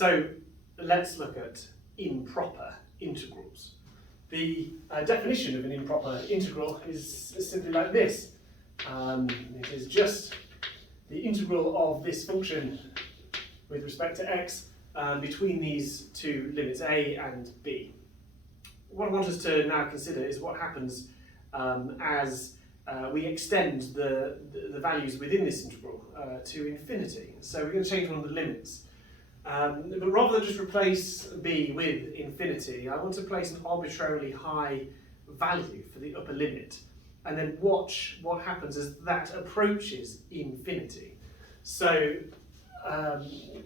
So let's look at improper integrals. The definition of an improper integral is simply like this. It is just the integral of this function with respect to x between these two limits a and b. What I want us to now consider is what happens as we extend the values within this integral to infinity. So we're going to change one of the limits. But rather than just replace b with infinity, I want to place an arbitrarily high value for the upper limit and then watch what happens as that approaches infinity. So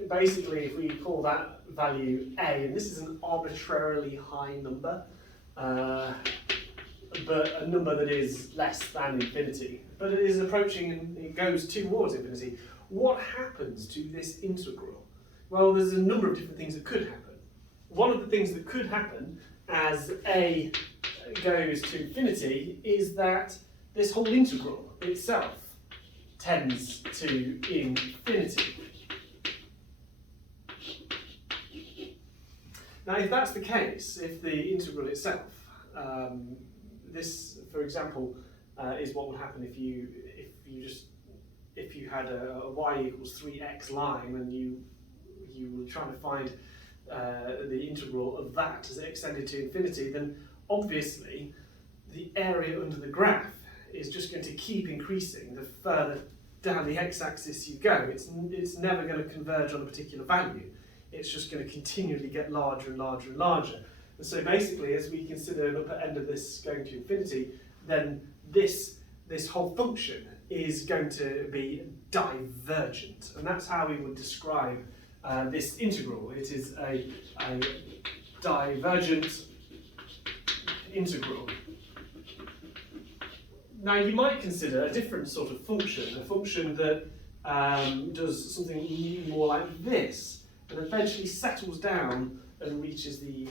basically, if we call that value a, and this is an arbitrarily high number, but a number that is less than infinity, but it is approaching and it goes towards infinity, what happens to this integral? Well, there's a number of different things that could happen. One of the things that could happen as a goes to infinity is that this whole integral itself tends to infinity. Now, if that's the case, if the integral itself, this, for example, is what would happen if you had a y equals 3x line and you were trying to find the integral of that as it extended to infinity, then obviously the area under the graph is just going to keep increasing the further down the x-axis you go. It's never going to converge on a particular value. It's just going to continually get larger and larger and larger. And so basically, as we consider an upper end of this going to infinity, then this whole function is going to be divergent. And that's how we would describe this integral. It is a divergent integral. Now, you might consider a different sort of function, a function that does something more like this, and eventually settles down and reaches the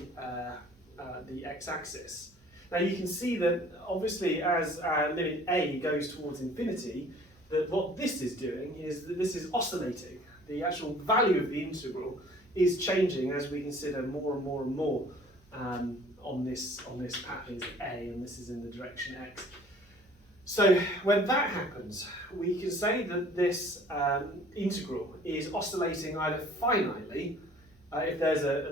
x-axis. Now, you can see that obviously as limit a goes towards infinity, that what this is doing is that this is oscillating. The actual value of the integral is changing as we consider more and more and more on this path is a, and this is in the direction x. So when that happens, we can say that this integral is oscillating either finitely, if there's a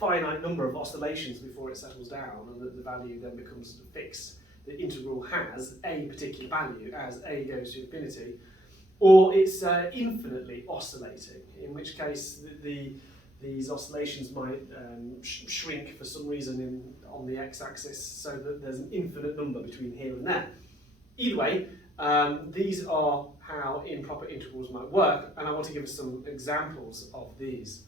finite number of oscillations before it settles down, and that the value then becomes fixed. The integral has a particular value as a goes to infinity, or it's infinitely oscillating, in which case these oscillations might shrink for some reason on the x-axis, so that there's an infinite number between here and there. Either way, these are how improper integrals might work, and I want to give us some examples of these.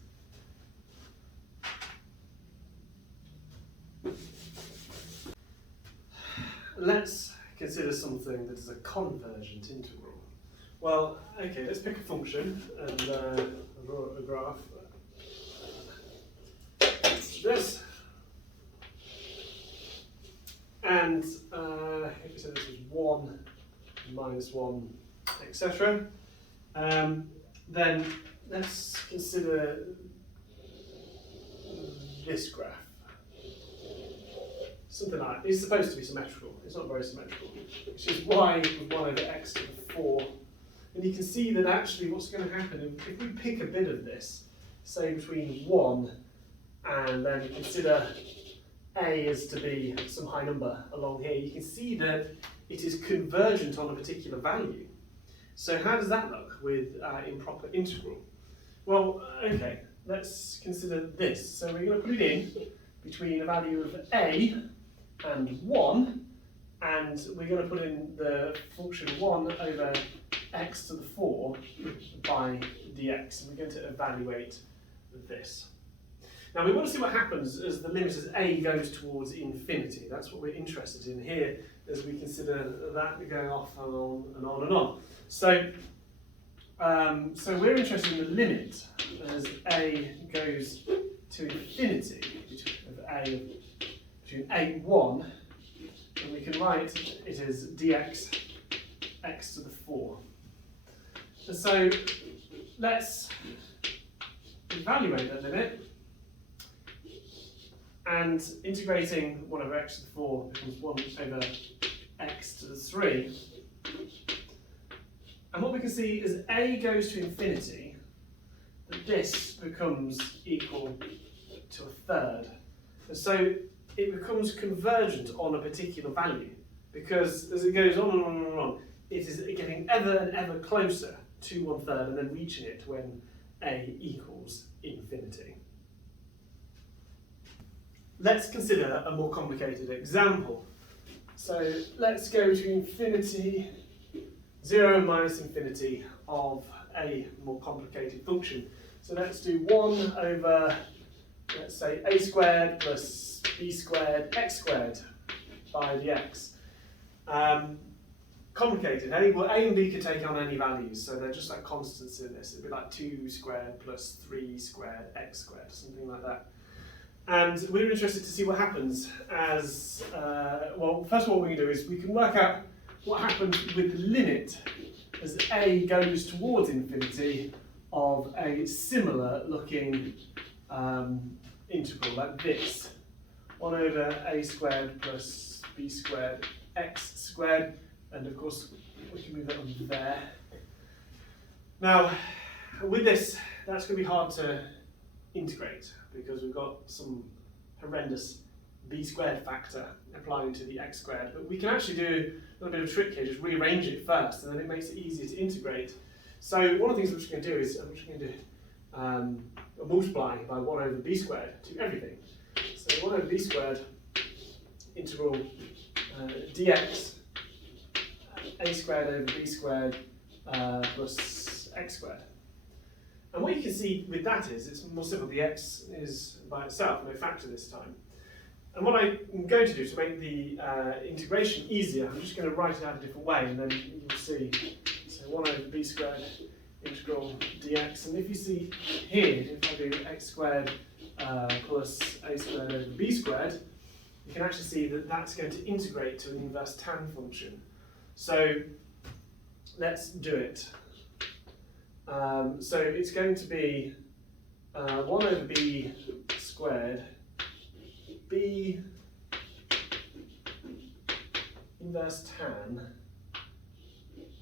Let's consider something that is a convergent integral. Well, okay, let's pick a function and draw a graph. This. And if we say this is 1, minus 1, etc., then let's consider this graph. Something like that. It's supposed to be symmetrical. It's not very symmetrical. Which is y equals 1 over x to the 4. And you can see that actually what's going to happen if we pick a bit of this, say between 1 and then consider a is to be some high number along here, you can see that it is convergent on a particular value. So how does that look with improper integral? Well, okay, let's consider this. So we're going to put it in between a value of a and 1, and we're going to put in the function 1 over x to the 4 by dx, and we're going to evaluate this. Now we want to see what happens as the limit as a goes towards infinity. That's what we're interested in here as we consider that going off and on and on and on. So, so we're interested in the limit as a goes to infinity between a1, and we can write it as dx x to the 4. And so let's evaluate that limit, and integrating 1 over x to the 4 becomes 1 over x to the 3. And what we can see is a goes to infinity, that this becomes equal to a third. And so it becomes convergent on a particular value, because as it goes on and on and on, it is getting ever and ever closer to 1/3 and then reaching it when a equals infinity. Let's consider a more complicated example. So let's go to infinity, 0 minus infinity of a more complicated function. So let's do 1 over, let's say, a squared plus b squared x squared by dx. Complicated, eh? Well, a and b could take on any values, so they're just like constants in this. It'd be like 2 squared plus 3 squared x squared, something like that. And we're interested to see what happens as, well, first of all, what we can do is we can work out what happens with the limit as a goes towards infinity of a similar looking integral like this. 1 over a squared plus b squared x squared, and of course we can move that on there. Now, with this, that's going to be hard to integrate because we've got some horrendous b squared factor applying to the x squared, but we can actually do a little bit of a trick here, just rearrange it first, and then it makes it easier to integrate. So one of the things I'm just going to do is multiply by 1 over b squared to everything. So 1 over b squared integral dx a squared over b squared plus x squared. And what you can see with that is, it's more simple. The x is by itself, no factor this time. And what I'm going to do to make the integration easier, I'm just going to write it out a different way, and then you'll see. So 1 over b squared integral dx. And if you see here, if I do x squared plus a squared over b squared, you can actually see that that's going to integrate to an inverse tan function. So let's do it. So it's going to be 1 over b squared, b inverse tan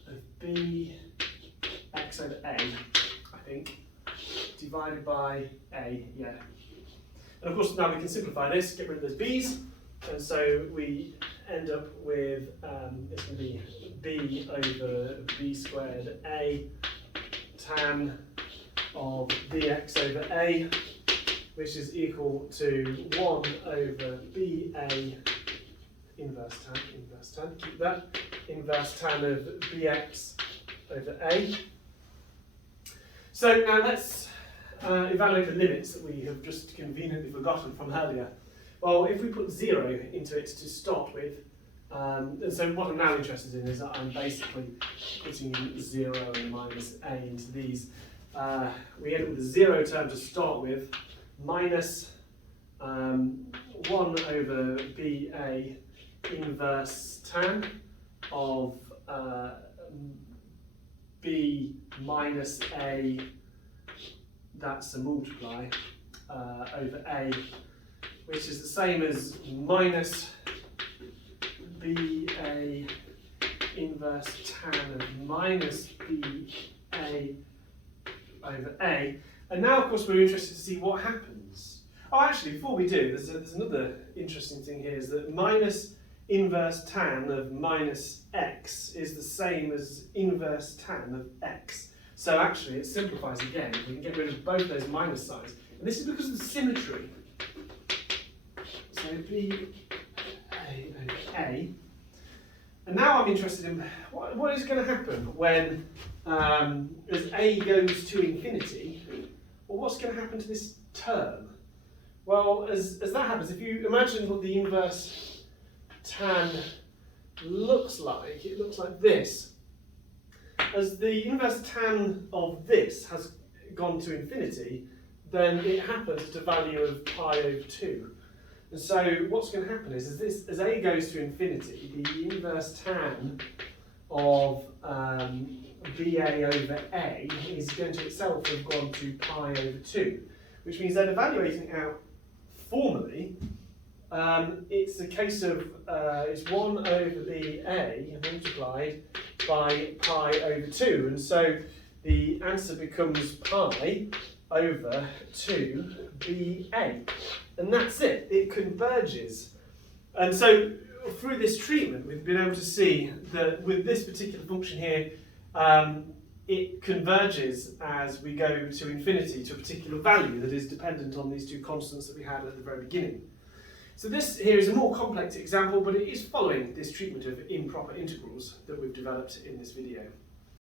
of b x over a, I think, divided by a, yeah. And of course now we can simplify this, get rid of those b's, and so we end up with, it's going to be b over b squared a tan of bx over a, which is equal to 1 over ba inverse tan, keep that, inverse tan of bx over a. So now let's evaluate the limits that we have just conveniently forgotten from earlier. Well, if we put 0 into it to start with, and so what I'm now interested in is that I'm basically putting 0 and minus a into these. We end up with a 0 term to start with, minus 1 over ba inverse tan of b minus a, that's a multiply, over a, which is the same as minus ba inverse tan of minus ba over a. And now, of course, we're interested to see what happens. Oh, actually, before we do, there's another interesting thing here, is that minus inverse tan of minus x is the same as inverse tan of x. So actually, it simplifies again. We can get rid of both those minus signs. And this is because of the symmetry. So b a over a. And now I'm interested in what is going to happen when, as a goes to infinity, well, what's going to happen to this term? Well, as that happens, if you imagine what the inverse tan looks like, it looks like this. As the inverse tan of this has gone to infinity, then it happens at a value of pi over 2. And so what's going to happen is this, as a goes to infinity, the inverse tan of BA over A is going to itself have gone to pi over 2, which means that evaluating out formally, it's a case of it's 1 over BA multiplied by pi over 2, and so the answer becomes pi over 2BA. And that's it, it converges. And so through this treatment, we've been able to see that with this particular function here, it converges as we go to infinity to a particular value that is dependent on these two constants that we had at the very beginning. So this here is a more complex example, but it is following this treatment of improper integrals that we've developed in this video.